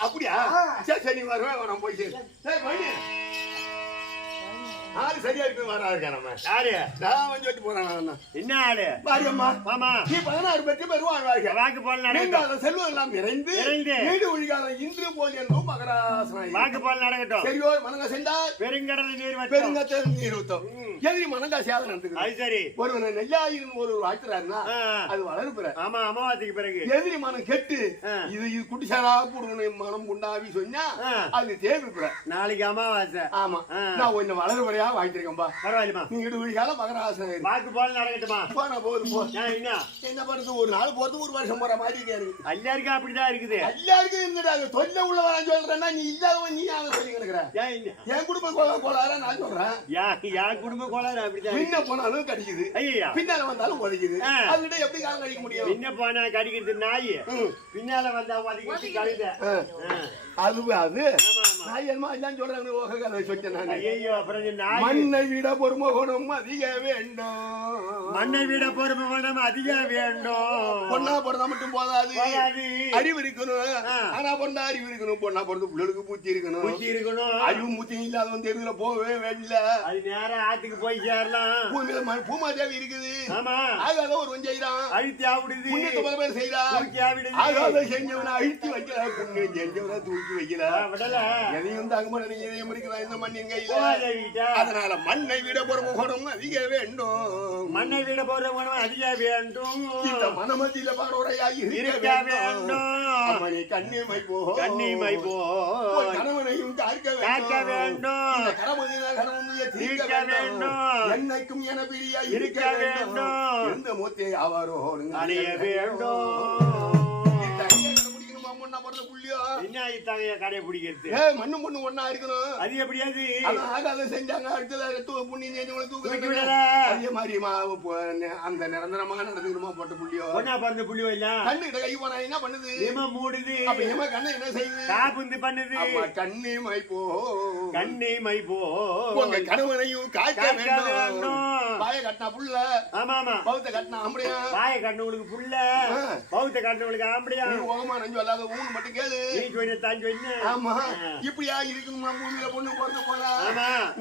அப்படியா? சரி சரி வருவேன் நான் போய் சரி ஆளு சரியா இருக்கு வராருக்கா நம்ம யாரு நான் சொல்லிட்டு போறேன் என்ன ஆளு பாரியம்மா மாமா நீ 16 பெற்று பெருவாழ்வார்கள் வாக்கு போல செல்வம் எல்லாம் நிறைந்து வீடு ஒழிகால இன்று போல் என்றும் மகராசனாய் வாக்கு போல் நடக்கட்டும் சரியோ மனங்க சென்றால் பெருங்கடல் நீர் பெருங்கடல் நீர் ஊத்தும் எதிரி மனங்கா சேதம் நடக்குது அது சரி ஒருவன் நெல்லாயிரம் ஒரு வாழ்த்துறாருன்னா அது வளர்ப்புற ஆமா அமாவாசைக்கு பிறகு எதிரி மனம் கெட்டு இது குட்டிசாரா போடுவன் மனம் குண்டாவி சொன்னா அது தேவைப்புற நாளைக்கு அமாவாசை ஆமா நான் ஒன்னு வளர்ப்புறையா வாங்கிருக்கேன்பா பரவாயில்லமா நீ இடு காலம் மகராசன் வாக்கு போல நடக்கட்டுமா போனா போகுது போ என்ன பண்ணுறது ஒரு நாள் போறது ஒரு வருஷம் போற மாதிரி இருக்கு எல்லாருக்கும் அப்படிதான் இருக்குது எல்லாருக்கும் இருந்துட்டாங்க தொல்லை உள்ளவன் சொல்றேன்னா நீ இல்லாதவன் நீ அவன் சொல்லி கிடக்குற என் குடும்ப கோளாறு நான் சொல்றேன் என் குடும்ப கோளாறு அப்படிதான் பின்ன போனாலும் கடிக்குது ஐயா பின்னால வந்தாலும் உதைக்குது அதுகிட்ட எப்படி காலம் கடிக்க முடியும் பின்ன போனா கடிக்கிறது நாய் பின்னால வந்தா உதைக்கிறது கழுத அது அது நாய் என்னமா இல்லன்னு சொல்றேன் ஐயோ அப்புறம் மண்ணை விட பொறுமகனும் அதிக வேண்டும் மண்ணை விட பொறுமகனும் அதிக வேண்டும் பொண்ணா பிறந்தா மட்டும் போதாது அறிவு இருக்கணும் ஆனா பிறந்தா அறிவு இருக்கணும் பொண்ணா பிறந்து பிள்ளைகளுக்கு பூச்சி இருக்கணும் அறிவு மூச்சி இல்லாதவன் தெருவுல போகவே வேண்டிய அது நேரம் ஆத்துக்கு போய் சேரலாம் பூமா தேவி இருக்குது ஆமா ஆகாத ஒரு செய்யறான் அழுத்தி ஆவிடுது புண்ணியத்தை பல பேர் செய்யறான் ஆகாத செஞ்சவனை அழுத்தி வைக்கிற புண்ணியம் செஞ்சவனை தூக்கி தூக்கி வைக்கல எதையும் தகும இதையும் இருக்கிற இந்த மண்ணின் கையில அதனால மண்ணை விட போற முகனும் அதிக வேண்டும் மண்ணை விட போற முகனும் அதிக வேண்டும் இந்த மனமதியில பாரோரையாகி இருக்க வேண்டும் மணி கண்ணிமை போ கணவனையும் காக்க வேண்டும் கரமதியில கணவனைய தீர்க்க வேண்டும் என்னைக்கும் என பிரியா இருக்க வேண்டும் எந்த மூத்தே அவரோடு அடைய வேண்டும் கடை பிடிக்கிறது மண்ணு பொண்ணு ஒன்னா இருக்கணும் அது எப்படியாது அதை செஞ்சாங்க அடுத்தது புண்ணி தூக்கு அதே மாதிரி அந்த நிரந்தரமாக நடந்துக்கணுமா போட்ட புள்ளியோ ஒன்னா பிறந்த புள்ளியோ இல்ல கண்ணுகிட்ட கை போனா என்ன பண்ணுது மூடுது கண்ணு என்ன செய்யுது காப்புந்து பண்ணுது கண்ணே மைப்போ உங்க கணவனையும் காக்க வேண்டும் பாய கட்டினா புள்ள ஆமா பௌத்த கட்டினா ஆம்படியா பாய கட்டினவங்களுக்கு புள்ள பௌத்த கட்டினவங்களுக்கு ஆம்படியா ஓகமா நஞ்சு அல்லாத ஊன் மட்டும் கேளு ஆமா இப்படியா இருக்கணுமா பூமியில பொண்ணு பிறந்த போல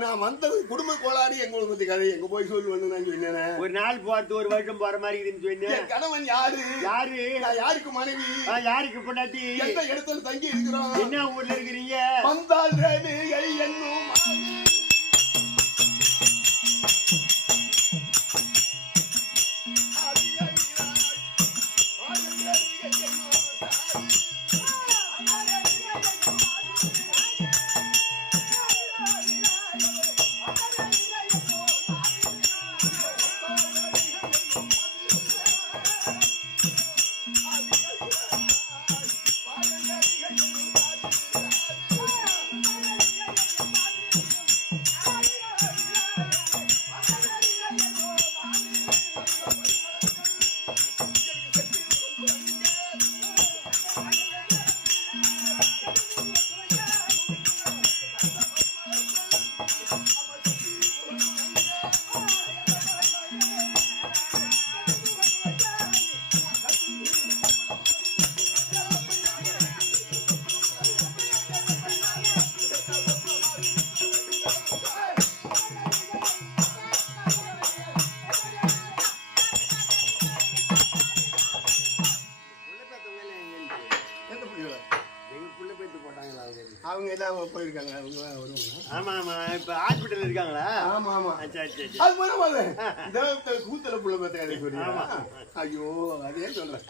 நான் வந்தது குடும்ப கோளாறு எங்க குடும்பத்து கதை எங்க போய் சொல்லுவேன்னு நான் சொன்னேன் ஒரு நாள் போறது ஒரு வருஷம் போற மாதிரி இருக்குன்னு சொன்னேன் கணவன் யாரு யாருக்கு மனைவி யாருக்கு பொண்டாட்டி எந்த இடத்துல தங்கி இருக்கிறோம் என்ன ஊர்ல இருக்கிறீங்க வந்தால் என்னும் அவங்க எல்லாம் போயிருக்காங்க அவங்க வருவாங்க ஆமா ஆமா இப்ப ஹாஸ்பிடல்ல இருக்காங்களா ஆமா ஆமா சரி சரி அது மாதிரி இந்த கூத்தல புள்ள பத்த கதை சொல்றீங்க ஐயோ அதே சொல்றேன்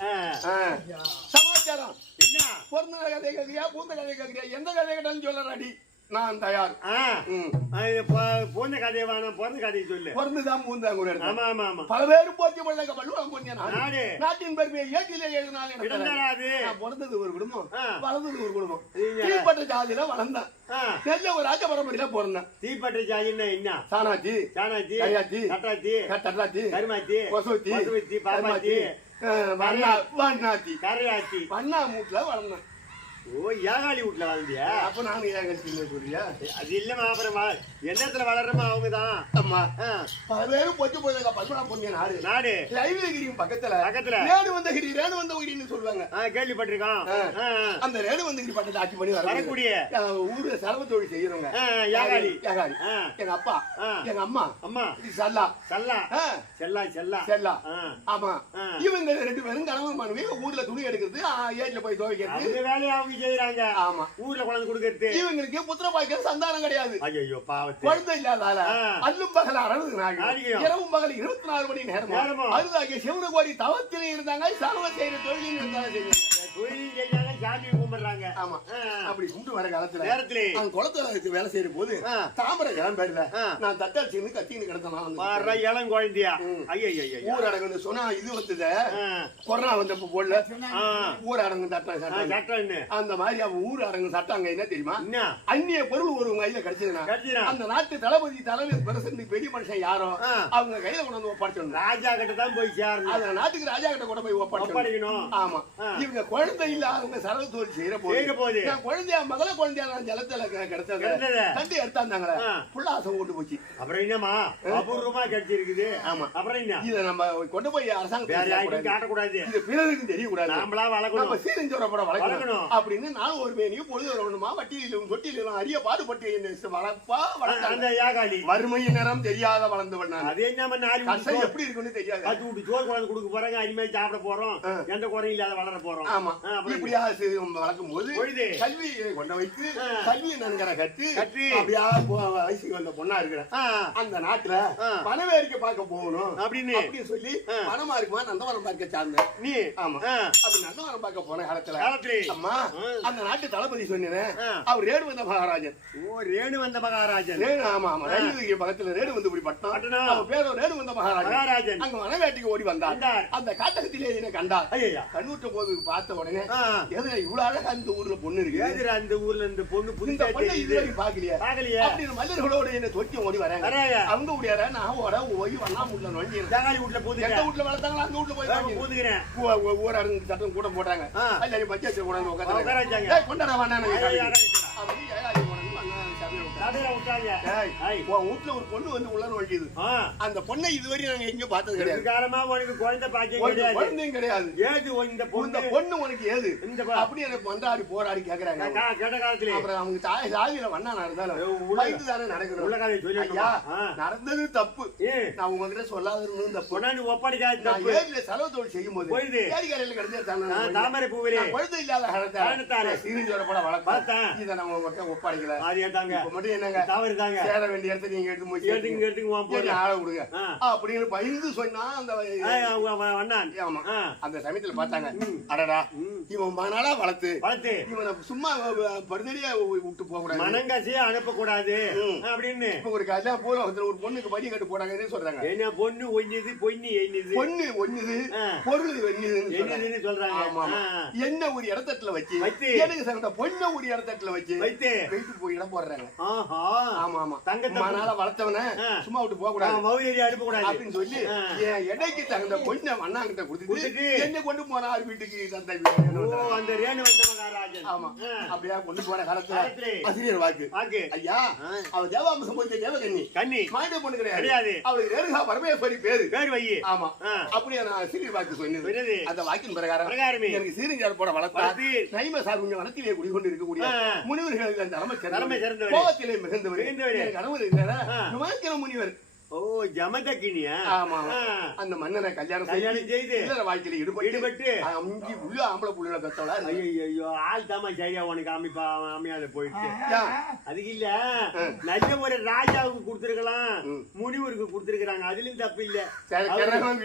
சமாச்சாரம் என்ன பிறந்த கதை கேட்கிறியா பூந்த கதை கேட்கிறியா எந்த கதை கேட்டாலும் சொல்லறாடி நான் தயார் போன கதையை வேணாம் பிறந்த கதையை சொல்லு பிறந்துதான் பூந்தான் கூட ஆமா ஆமா ஆமா பல பேரும் போச்சு பிள்ளைங்க பள்ளுவாங்க போனியா நாடு நாட்டின் பெருமையை ஏட்டிலே எழுதினாலும் பிறந்தது ஒரு குடும்பம் வளர்ந்தது ஒரு குடும்பம் தீப்பட்ட ஜாதியில வளர்ந்தேன் நெல்ல ஒரு ராஜ பரம்பரையில பிறந்தேன் தீப்பட்ட ஜாதின்னா என்ன சாணாச்சி கையாச்சி கட்டாச்சி கருமாச்சி கொசுவத்தி பாமாச்சி வண்ணாச்சி கரையாச்சி வண்ணா மூட்டுல வளர்ந்தேன் ஓ ஏகாலி வீட்டுல வாழ்ந்தியா அப்ப நானும் ஏகாலி சொல்றியா அது இல்லமா அப்புறம் என்னத்துல வளர்றமா அவங்கதான் அம்மா பல பேரும் பொச்சு போயிருக்க பல்மனா பொண்ணு நாடு லைவ்கிரியும் பக்கத்துல ரேணு வந்தகிரின்னு சொல்லுவாங்க கேள்விப்பட்டிருக்கோம் அந்த ரேணு வந்தகிரி பக்கத்துல ஆட்சி பண்ணி வரக்கூடிய ஊர்ல செலவு தொழில் செய்யறவங்க ஏகாலி எங்க அப்பா எங்க அம்மா செல்லா ஆமா இவங்க ரெண்டு பேரும் கணவன் மனைவி ஊர்ல துணி எடுக்கிறது ஏட்ல போய் துவைக்கிறது வேலையை அவங்க செய்யறாங்க ஆமா ஊர்ல குழந்தை கொடுக்கறது இவங்களுக்கு புத்திர பாய்க்கிற சந்தானம் கிடையாது ஐயோ பாவத்தை குழந்தை இல்லாதால அல்லும் பகல் 60 நாள் இரவும் பகல் 24 மணி நேரம் அதுதாகிய சிவனகோடி தவத்திலே இருந்தாங்க சாம செய்யற தொழில் இருந்தாங்க சாமி கும்பிடுறாங்க ஆமா அப்படி கும்பிட்டு வர காலத்துல அந்த குளத்துல வேலை செய்யற போது தாமரை இளம் பேர்ல நான் தட்டால் சேர்ந்து கத்தின்னு கிடத்தேன் இளம் குழந்தையா ஊரடங்கு சொன்னா இது வந்தது கொரோனா வந்தப்ப போடல ஊரடங்கு சட்டம் அந்த மாதிரி அவன் ஊரடங்கு சட்டம் அங்க என்ன தெரியுமா அந்நிய பொருள் ஒரு கையில கிடைச்சதுன்னா அந்த நாட்டு தளபதி தலைவர் பிரசிடண்ட் பெரிய மனுஷன் யாரோ அவங்க கையில கொண்டு வந்து ஒப்படைச்சணும் ராஜா கிட்ட தான் போய் சேரணும் அந்த நாட்டுக்கு ராஜா கிட்ட கொண்டு போய் ஒப்படைக்கணும் ஆமா இவங்க குழந்தை இல்ல அவங்க சரவு தோல் செய்யற போது குழந்தையா மகள குழந்தையா நான் ஜலத்துல கிடைச்சது கண்டு எடுத்தாந்தாங்களே புள்ள ஆசை ஓட்டு போச்சு அப்புறம் என்னமா அபூர்வமா கிடைச்சிருக்குது ஆமா அப்புறம் என்ன இதை நம்ம கொண்டு போய் அரசாங்கம் காட்டக்கூடாது இது பிறருக்கு தெரியக்கூடாது நாமளா வளர்க்கணும் நம்ம சீரஞ்சோர படம் வளர்க்கணும் அப்படி அப்படின்னு நானும் ஒரு மேனியும் பொழுது வரணுமா வட்டியிலும் தொட்டிலும் அரிய பாடுபட்டு வளர்ப்பா அந்த யாகாளி வறுமையின் நேரம் தெரியாத வளர்ந்தவன் நான். அது என்ன நாலு கஷ்டம் எப்படி இருக்குன்னு தெரியாது. கத்து விட்டு சோறு குழந்தை கொடுக்க போறாங்க, அனிமே சாப்பிட போறோம், எந்த குறையும் இல்லாத வளர போறோம். ஆமா, இப்படியா வளர்க்கும் போது கல்வி கொண்ட வைத்து கல்வியை நன்கரை கற்று அப்படியா வயசுக்கு வந்த பொண்ணா இருக்கிறேன். அந்த நாட்டுல பணவேரிக்கை பார்க்க போகணும் அப்படின்னு சொல்லி பணமா இருக்குமா நந்தவனம் பார்க்க சார்ந்தேன் நீ. ஆமா, அப்படி நந்தவனம் பார்க்க போன காலத்துல அம்மா அந்த நாட்டு தளபதி சொன்னேன், அவர் ரேணு வந்த மகாராஜன். ஓ, ரேணு வந்த மகாராஜன். ஆமா ஆமா, ரயில்வே பக்கத்துல ரேணு வந்து இப்படி பட்டம், அவர் பேரோ ரேணு வந்த மகாராஜன். அங்க மனவேட்டிக்கு ஓடி வந்தார். அந்த காட்டகத்திலே என்ன கண்டார். கண்ணூற்ற போது பார்த்த உடனே எதுல இவ்வளவு அழகா இந்த ஊர்ல பொண்ணு இருக்கு, அந்த ஊர்ல இந்த பொண்ணு புதுசா பாக்கலையா அப்படின்னு மல்லர்களோட என்ன தொட்டி ஓடி வராங்க. அவங்க முடியாத நான் ஓட ஓய் வண்ணா முள்ள நொண்டி வீட்டுல போது எந்த வீட்டுல வளர்த்தாங்களோ அந்த வீட்டுல போய் போதுகிறேன். ஊராடு சட்டம் கூட போட்டாங்க. அதுல பச்சை கூட உட்காந்து கொண்டாட வேண்டாம். வீட்டுல ஒரு பொண்ணு வந்து உள்ள நுழையுது. அந்த பொண்ணை இதுவரை நாங்க எங்க பார்த்தது கிடையாது. குழந்தை குழந்தையும் கிடையாது. ஏது இந்த பொண்ணு உனக்கு ஏது அப்படி எனக்கு வந்தாடி போராடி கேக்குறாங்க. கேட்ட காலத்துல அப்புறம் அவங்க சாதியில வண்ணா இருந்தாலும் பயந்து தானே நடக்குது. நடந்தது தப்பு, நான் உங்ககிட்ட சொல்லாத தப்பு. ஒப்படைக்காத செலவு தொழில் செய்யும் போது ஏரிக்கரையில கிடைச்சா தாமரை பூவிலே பழுது இல்லாத சீரிஞ்சோட கூட வளர்த்தேன். இதை நம்ம உங்ககிட்ட ஒப்படைக்கல. மட்டும் என்னங்க தவறுதாங்க, சேர வேண்டிய இடத்த நீங்க எடுத்து ஆள விடுங்க அப்படின்னு பயந்து சொன்னா அந்த ஆமா அந்த சமயத்துல பார்த்தாங்க. அடடா இவன் மனாலா வளர்த்து இவனை சும்மா படுதடியா விட்டு போக கூடாது, மனங்காசியா அனுப்ப கூடாது அப்படின்னு இப்ப ஒரு கல்யாணம் போல ஒரு பொண்ணுக்கு படி கட்டு போறாங்கன்னு சொல்றாங்க. என்ன பொண்ணு ஒண்ணுது பொண்ணு எண்ணுது, பொண்ணு ஒண்ணுது பொருள் வெண்ணுதுன்னு சொல்றாங்க. என்ன ஒரு இடத்துல வச்சு எனக்கு சங்க பொண்ணு ஒரு இடத்துல வச்சு வைத்து போய் இடம் போடுறாங்க. ஆமா ஆமா, தங்கத்தை மனால வளர்த்தவன சும்மா விட்டு போக கூடாது, மௌரியடி அனுப்ப கூடாது அப்படின்னு சொல்லி எடைக்கு தகுந்த பொண்ணை அண்ணாங்கிட்ட கொடுத்துட்டு என்ன கொண்டு போனார் வீட்டுக்கு. அந்த ரேணு வந்த மகாராஜன். ஆமா, அப்படியா கொண்டு போன காலத்துல ஆசிரியர் வாக்கு ஐயா அவ தேவாம்சம் போய் தேவகன்னி கண்ணி மாநில பொண்ணு கிடையாது, அவளுக்கு ரேணுகா பரமேஸ்வரி பேரு வை. ஆமா, அப்படியே நான் ஆசிரியர் வாக்கு சொன்னது. அந்த வாக்கின் பிரகாரம் எனக்கு சீரிஞ்சார் போட வளர்த்தாரு நைம சாகுங்க வனத்திலே குடிகொண்டு இருக்கக்கூடிய முனிவர்கள் தலைமை சிறந்தவர், கோபத்திலே மிகுந்தவர் கணவர் முனிவர். ஓ, ஜமதக்கினியா? ஆமா, அந்த மன்னனை கல்யாணம் செய்து வாழ்க்கையில ஈடுபட்டு அஞ்சு புள்ளி ஆம்பளை புள்ளியோட பெத்தவளா. ஐயோ, ஆள் தாமா சரியா உனக்கு அமையாத போயிட்டு. அதுக்கு இல்ல நல்ல ஒரு ராஜாவுக்கு கொடுத்திருக்கலாம், முனிவருக்கு கொடுத்திருக்காங்க, அதுலயும் தப்பு இல்ல.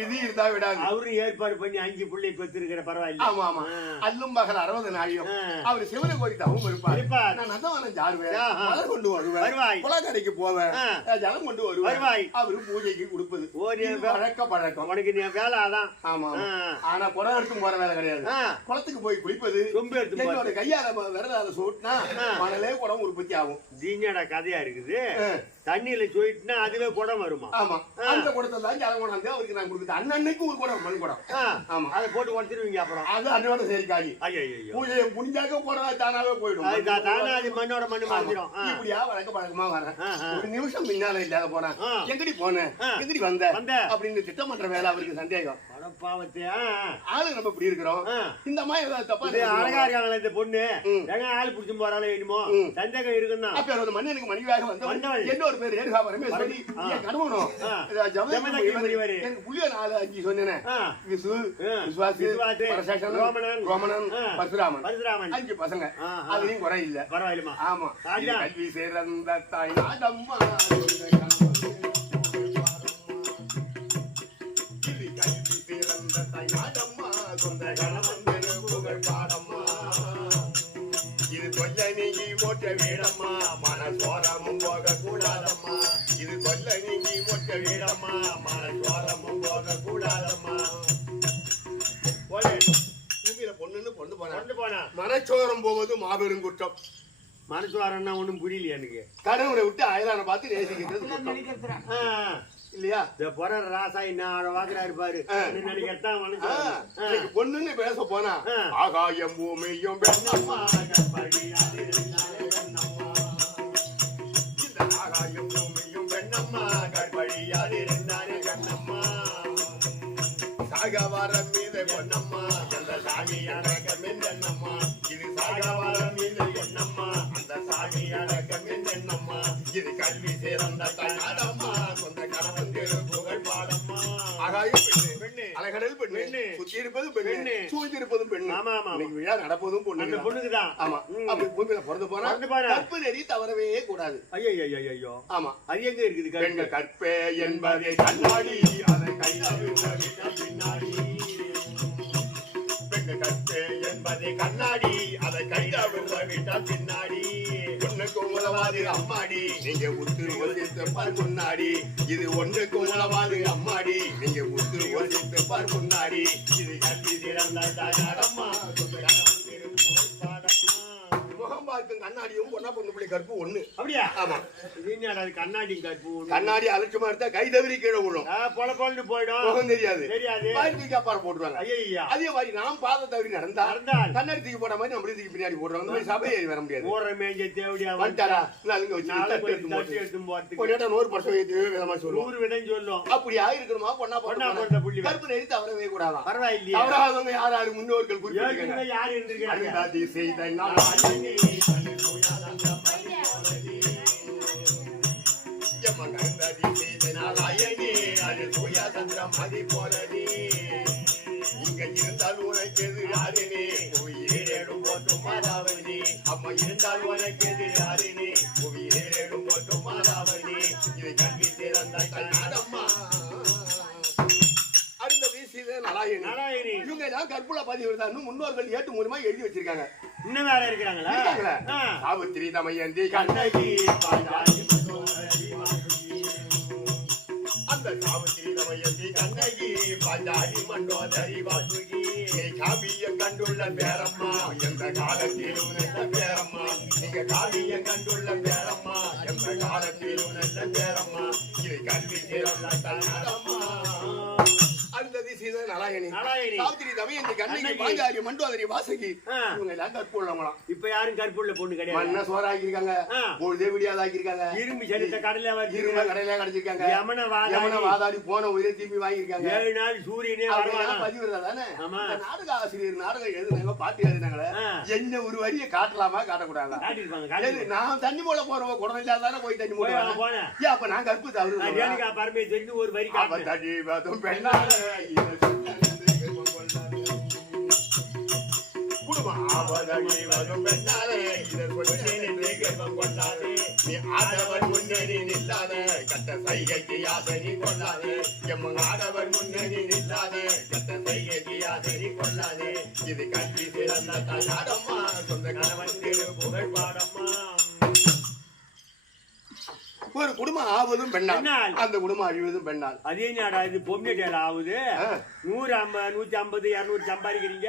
விதி இருந்தா விடாது. அவரும் ஏற்பாடு பண்ணி 5 பிள்ளை பெற்றிருக்கிற பரவாயில்ல. ஆமா ஆமா, அல்லும் பகல் 60 நாளையும் அவர் சிவனை கோரிட்டு அவங்க இருப்பார். நான் நந்தவனம் ஜாருவேன், கொண்டு வருவாய், குளக்கரைக்கு போவேன், ஜலம் கொண்டு வருவாய், அவரு பூஜைக்கு கொடுப்பது பழக்கம். உனக்கு நீ வேலை அதான். ஆமா, ஆனா குடம் எடுத்து போற வேலை கிடையாது. குளத்துக்கு போய் குளிப்பது, என்னோட கையால விரலால சூட்டினா மணலே குடம் உற்பத்தி ஆகும். ஜீனியோட கதையா இருக்குது. தண்ணியில போயிட்டுனா அதுவே குடம் வருமா? ஆமா, அந்த குடத்தை தான் ஜலம் கொண்டாந்து அவருக்கு நான் கொடுக்குறேன். அன்னன்னைக்கு ஒரு குடம் மண் குடம். ஆமா, அதை போட்டு உடச்சிருவீங்க. அப்புறம் அது அன்னோட சரி காய் பூஜையை முடிஞ்சாக்க போறதா தானாவே போயிடும். அது மண்ணோட மண்ணு மாத்திரும். இப்படியா பழக்கமா வரேன். ஒரு நிமிஷம் பின்னால இல்லாத போறேன். எங்கடி போனேன், எங்கடி வந்த அப்படின்னு திட்டம் பண்ற வேலை அவருக்கு சந்தேகம். ஆளு நம்ம இப்படி இருக்கிறோம். இந்த மாதிரி ஏதாவது தப்பா அழகா இருக்காங்களா இந்த பொண்ணு, எங்க ஆளு புடிச்சு போறாளோ என்னமோ சந்தேகம் இருக்குன்னா அப்ப ஒரு மன்னனுக்கு மனைவியாக வந்தவள் என்னோட பேர் ரேணுகா பரமேஸ்வரி. கணவனும் எனக்கு புள்ளிய 4 5 சொன்னேன். ரோமனன் பரசுராமன் 5 பசங்க. அதுலயும் குறை இல்ல. பரவாயில்லைமா? ஆமா, கல்வி சிறந்த தாய் நாடம்மா, சொந்த கணவன் புகழ் பாடம்மா, இது சொல்ல நீங்கி மொட்ட வீடம்மா, மனசோரமும் போக கூடாதம்மா, இது சொல்ல நீங்கி மொட்ட வீடம்மா, மனசோரமும் போக கூடாதம்மா. பொண்ணுன்னு பொண்ணு போனா மனச்சோரம் போவது மாபெரும் குற்றம். மனசோரம்னா ஒண்ணும் புரியலையா எனக்கு? கடவுளை விட்டு அயலான பார்த்து நேசிக்கிறது இல்லையா? போற ராசா என்ன வாக்குறாரு பாரு, நினைக்கிறதான் பொண்ணுன்னு பேச போனா ஆகாயம் பூமியும் பெண்ணம்மா, ஆகாயம் பூமியும் பெண்ணம்மா, கற்பழியாது இருந்தானே கண்ணம்மா, சாகவாரம் மீது பொன்னம்மா அந்த சாமி அடக்கம் என்னம்மா இது சாகவாரம் மீது பொன்னம்மா அந்த சாமி அடக்கம் என்னம்மா இது கல்வி சிறந்த தன்னாடம்மா சொந்த கணவன் புகழ் பாடம்மா ஆகாயம் பெண்ணு அழகடல் பெண்ணு சுத்தி இருப்பதும் பெண்ணு சூழ்ந்திருப்பதும் பெண்ணு ஆமா ஆமா இன்னைக்கு விழா நடப்பதும் பொண்ணு பொண்ணுக்குதான் ஆமா அப்படி பூமியில பிறந்து போனா கற்பு நெறி தவறவே கூடாது ஐயோ ஆமா அது எங்க இருக்குது பெண்கள் கற்பே என்பதை கண்ணாடி அதை கையில் பின்னாடி பெண்கள் கற்பே என்பதை கண்ணாடி அதை கையில் விட்டால் பின்னாடி ஒண்ணுக்கும் உழவாது அம்மாடி நீங்க உத்து ஒசித்து பார் முன்னாடி இது ஒண்ணுக்கும் உழவாது அம்மாடி நீங்க உத்து ஒசித்து பார் முன்னாடி இது கல்வி சிறந்த தாயாரம்மா முகம் பார்க்கும் கண்ணாடியும் பொண்ணா பொண்ணு பிள்ளை கற்பு ஒண்ணு அப்படியா ஆமா கண்ணாடி கற்பு கண்ணாடி அலட்சமா இருந்தா கை தவறி கீழே விழும் பொல பொலன்னு போயிடும் முகம் தெரியாது பாரு போட்டுருவாங்க அதே மாதிரி நாம் பாத தவறி நடந்தா கண்ணாடி தூக்கி போட மாதிரி நம்மளே தூக்கி பின்னாடி போடுறாங்க அந்த மாதிரி சபை ஏறி வர முடியாது அப்படி ஆயிருக்கணுமா பொண்ணா பொண்ணா புள்ளி கற்பு நெறி தவறவே கூடாதான் பரவாயில்லையா யாரு முன்னோர்கள் குறிப்பிட்டிருக்காங்க யாரு இருந்திருக்காங்க செய்த இங்க இருந்தால் உனக்கு எதிராரினே உயிரேடும் போட்டும் மாதாவனே அம்மா இருந்தால் உனக்கு எதிராரினே உயிரேடும் போட்டும் மாதாவனே இதை கல்வி சிறந்த கண்ணாடம்மா நாராயணி இவங்க தான் கற்புல பதிவு முன்னோர்கள் ஏட்டு மூலமா எழுதி வச்சிருக்காங்க இன்னும் வேற இருக்கிறாங்களா சாவித்திரி தமயந்தி கண்ணகி அந்த சாவித்திரி தமயந்தி கண்ணகி பாஞ்சாலி மண்டோதரி வாசுகி காவியம் கண்டுள்ள பேரம்மா எந்த காலத்திலும் நல்ல பேரம்மா நீங்க காவியம் கண்டுள்ள பேரம்மா எந்த காலத்திலும் நல்ல பேரம்மா இது கல்வி சிறந்த தன்னாடம்மா நாராயணி சாவித்திரி தமயந்தி கண்ணகி பாஞ்சாலி மண்டோதரி வாசுகி இவங்க எல்லாம் கற்பு உள்ளவங்களாம். இப்ப யாரும் கற்புள்ள பொண்ணு கிடையாது. மண்ண சோறாக்கி இருக்காங்க, பொழுதே விடியாதாக்கி இருக்காங்க, இரும்பு சனித்த கடலை கடையில கிடைச்சிருக்காங்க, யமன வாதாடி போன உயிரை திரும்பி வாங்கியிருக்காங்க. 7 நாள் சூரியனே பதிவிடுறா தானே. நாடக ஆசிரியர் நாடகம் எழுதுனாங்க, பாட்டு எழுதுனாங்களே, என்ன ஒரு வரியை காட்டலாமா காட்டக்கூடாதா? நான் தண்ணி போட போறவங்க குடம் இல்லாதானே போய் தண்ணி போட அப்ப நான் கற்பு தவறு பரமேஸ்வரன் ஒரு வரி வரும் பெண்ணாலே கர்ப்பம் கொண்டாதே நீ ஆடவர் முன்னணி நில்லாத கட்ட சைகைக்கு யாதனி கொள்ளாதே எம்ம ஆடவர் முன்னணி நில்லாத கட்ட சைகைக்கு யாதனி கொள்ளாதே இது கல்வி சிறந்த தன்னாடம்மா சொந்த கணவன் புகழ் பாடம்மா. ஒரு குடும்பம் ஆவதும் பெண்ணால், அந்த குடும்பம் அழிவதும் பெண்ணால். அதே நாடா இது பொம்மையால ஆகுது. 150 150 200 சம்பாதிக்கிறீங்க,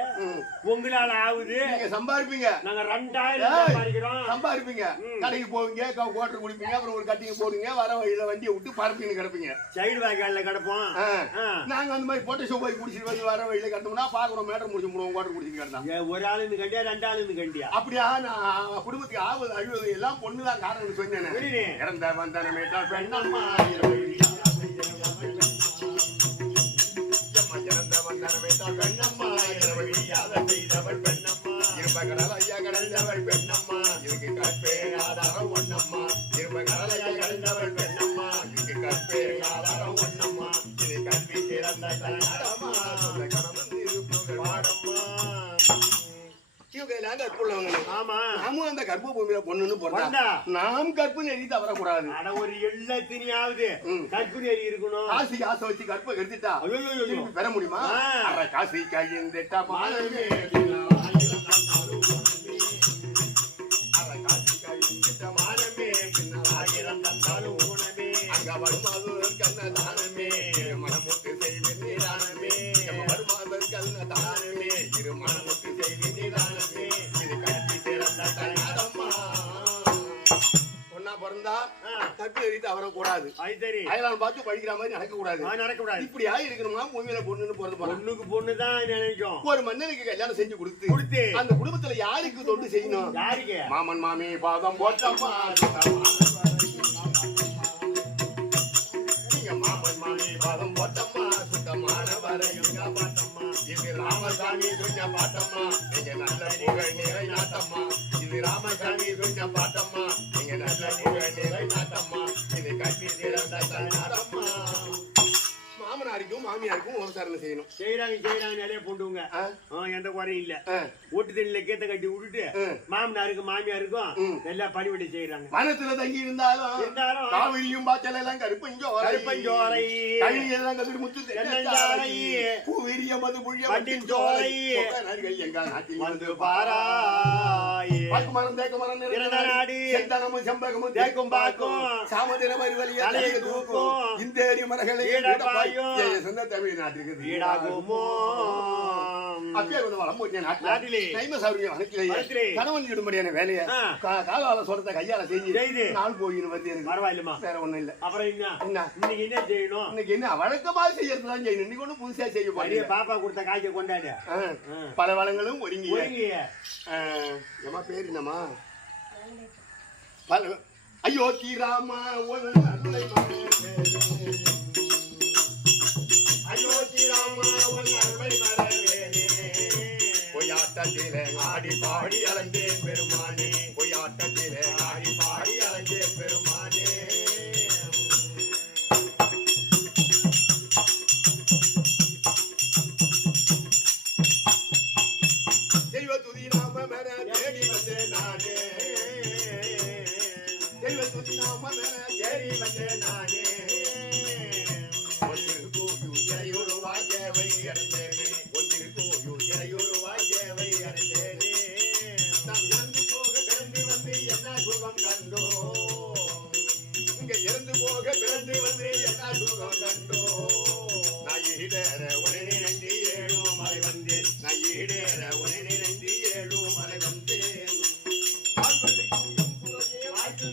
உங்களால ஆகுது. நீங்க சம்பாதிப்பீங்க, நாங்க 2000 சம்பாதிக்கிறோம். சம்பாதிப்பீங்க, கடைக்கு போவீங்க, கோட்டர் குடிப்பீங்க, அப்புறம் ஒரு கட்டிங்க போடுவீங்க, வர வழியில வண்டியை விட்டு பரப்பின்னு கிடப்பீங்க, சைடு வாய்க்கால கிடப்போம். நாங்க அந்த மாதிரி போட்டு போய் குடிச்சிட்டு வந்து வர வழியில கட்டோம்னா பாக்குறோம், மேட்டர் முடிச்சு போடுவோம், கோட்டர் குடிச்சு கிடந்தா. ஒரு ஆளுன்னு கண்டியா 2 ஆளுன்னு கண்டியா? அப்படியா? நான் குடும்பத்துக்கு ஆவது அழிவது எல்லாம் பொண்ணுதான் காரணம் சொன்னேன். இறந்த வந்தனமேட்டால் பெண்ணம்மா பெண்ணம்மா செய்தவள் பெண்ணம்மா இருப்ப கடல் ஐயா கடந்தவள் பெண்ணம்மா இதுக்கு கற்பே ஆதாரம் ஒண்ணம்மா இருப்ப கடல் ஐயா கடந்தவள் பெண்ணம்மா இதுக்கு கற்பே ஆதாரம் ஒண்ணம்மா இது கல்வி சிறந்த கண்ணம்மா சொந்த கணவன் இருப்புகள் பாடம்மா. அந்த கற்பு பூமியில பொண்ணுன்னு போறா நாம் கற்பு நெறி தவறக்கூடாது. ஒரு எள்ளத்தினியாவது கற்பு நெறி இருக்கணும். காசிக்கு ஆசை வச்சு கற்பை எடுத்துட்டா பெற முடியுமா? காசி கையிட்டா மானமே மானமே பின்னாயிரம் தந்தாலும் ஊனமே அங்க வருமாதூர் கண்ண தானமே மனமுட்டு செய்வேன் நீதானமே வருமாதூர் கண்ண தானமே இரு மனமுட்டு செய்வேன் நீதானமே இது கல்வி சிறந்த தன்னாடம்மா. பொண்ணா பிறந்தா கற்பு எரித்து அவரக்கூடாது. அயலான் பார்த்து படிக்கிற மாதிரி நடக்கக்கூடாது. இப்படி இருக்கணுமா? பூமியில பொண்ணுன்னு போறது பொண்ணுக்கு பொண்ணுதான் நினைக்கும். ஒரு மன்னனுக்கு கல்யாணம் செஞ்சு கொடுத்து அந்த குடும்பத்துல யாருக்கு தொண்டு செய்யணும்? யாருக்கு? மாமன் மாமி பாதம் போட்டம்மா. நீங்க மாமன் மாமி பாதம் போட்டம்மா சுத்தமானவ மறையும் காப்பாத்தம்மா இது ராமசாமி சொன்ன பாட்டம்மா நீங்க நல்ல புகழ் நிறை நாட்டம்மா இது ராமசாமி சொன்ன பாட்டம்மா நீங்க நல்ல புகழ் நிறை நாட்டம்மா இது கல்வி சிறந்த நாடம்மா மாமனாருக்கும் மாமியாருக்கும் உபசாரணை செய்யணும். செய்யறாங்க நிறைய போட்டுங்க எந்த குறையும் இல்ல. ஓட்டு தண்ணியில கேத்த கட்டி விட்டுட்டு மாமனாருக்கும் மாமியாருக்கும் எல்லா பணிவிடை செய்யறாங்க. மனத்துல தங்கி இருந்தாலும் காவிரியும் பாச்சல எல்லாம் கருப்பஞ்சோரை கையெல்லாம் கதிர் முத்து தென்னஞ்சாலை பூவிரிய மது புழிய வண்டின் சோலை எங்க நாட்டில் வந்து பாராய் பாக்குமரம் தேக்குமரம் நாடி செந்தனமும் செம்பகமும் தேக்கும் பாக்கும் சாமதிர மறுவலிய தலையை தூக்கும் இந்தேரி மரகளை சொந்த தமிழ்நாட்டுக்கு வீடாகுமோ அப்படியே கொஞ்சம் வளம் போச்சு நாட்டிலே டைம சௌரியம் வனத்திலே கணவன் இடும்படியான வேலையை காலால சொல்றத கையால செஞ்சு நாள் போயின்னு வந்து எனக்கு பரவாயில்லமா வேற ஒண்ணும் இல்ல. அப்புறம் என்ன இன்னைக்கு என்ன செய்யணும்? இன்னைக்கு என்ன வழக்கமா செய்யறதுதான் செய்யணும். இன்னைக்கு ஒண்ணு புதுசா செய்ய போறீங்க. பாப்பா கொடுத்த காய்ச்ச கொண்டாடு பல வளங்களும் ஒருங்கி ஏமா பேரு என்னமா ஐயோ தீராமா பொய்யாட்டத்திலே ஆடி பாடி அலைந்தேன் பெருமானே பொய்யாட்டத்திலே ஆடி பாடி அலைந்தேன் பெருமானே தெய்வ துதி நாம மேல தேடி வந்தேன் நானே தெய்வ துதி நாம மேல தேடி வந்தேன் நானே இறந்து போக பிறந்து வந்து என்ன சுகம் கண்டோ நான் ஈடேற உடனே நன்றி ஏழும் மலை வந்தேன் நான் ஈடேற உடனே நன்றி ஏழும் மலை வந்தேன் வாழ்த்து